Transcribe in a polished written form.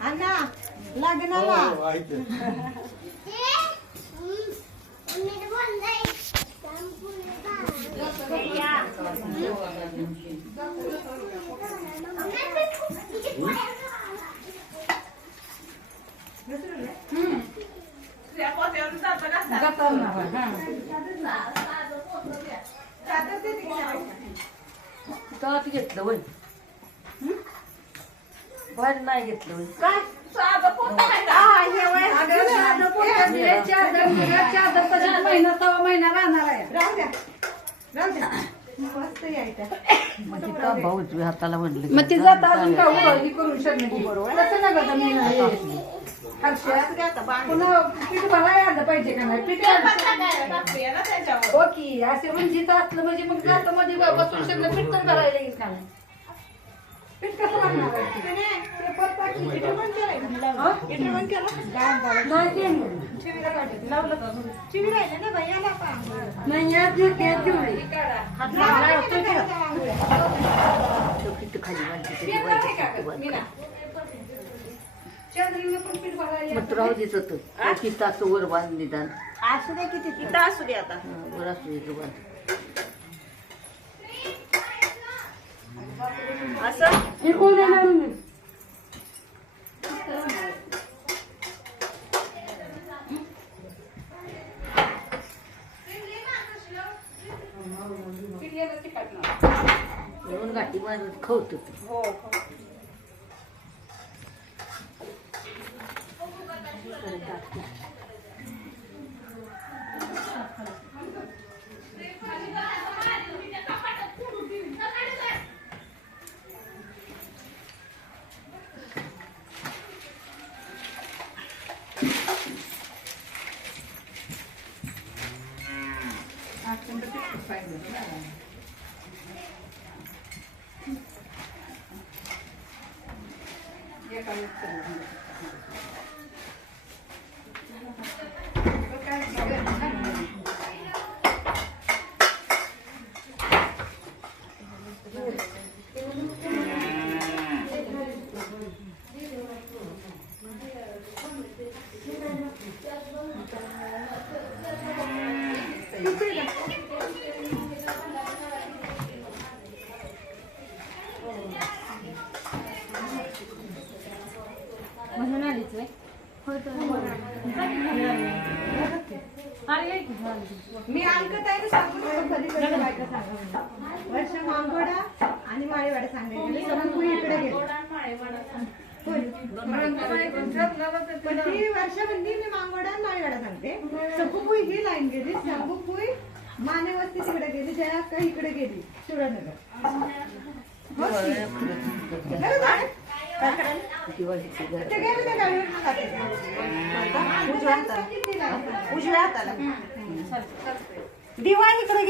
अण्णा लग्नाला घेतलं वय बाहेर नाही घेतलं वय काय महिना राहणार आहे. राहू द्या राहू द्या मस्त यायचं भाऊच हाताला म्हणलं मग ती जात अजून का उभारली करू शकणे बरोबर तसं नका पुन्हा पीठ भरायला आलं पाहिजे का नाही पीठ ओके असे उंचीच असलं म्हणजे मग जात मध्ये बसून शकलं पीठ पण भरायला येईल का नाही पीठ कसं लागणार मग राहू देत होत किती असं वर बांध निदान असू दे किती तिथं असू दे आता वर असू देत बांध असं हे कोण येणार म्हणून गाठी मारून खाऊत हो म्हणून आलीच मी अलकताईने सांगून वर्ष मांगोडा आणि माळेवाडा सांगायचे सगळी इकडे गेले पण ती वर्षाबंदी मी मांगोडा आणि माळेवाडा सांगते सगुपुई ही लाईन गेली संगुपुई मानेवस्ती तिकडे गेली जया अक्का इकडे गेली सुरेंद्रनगर उजव्या हाताला दिवा इकडे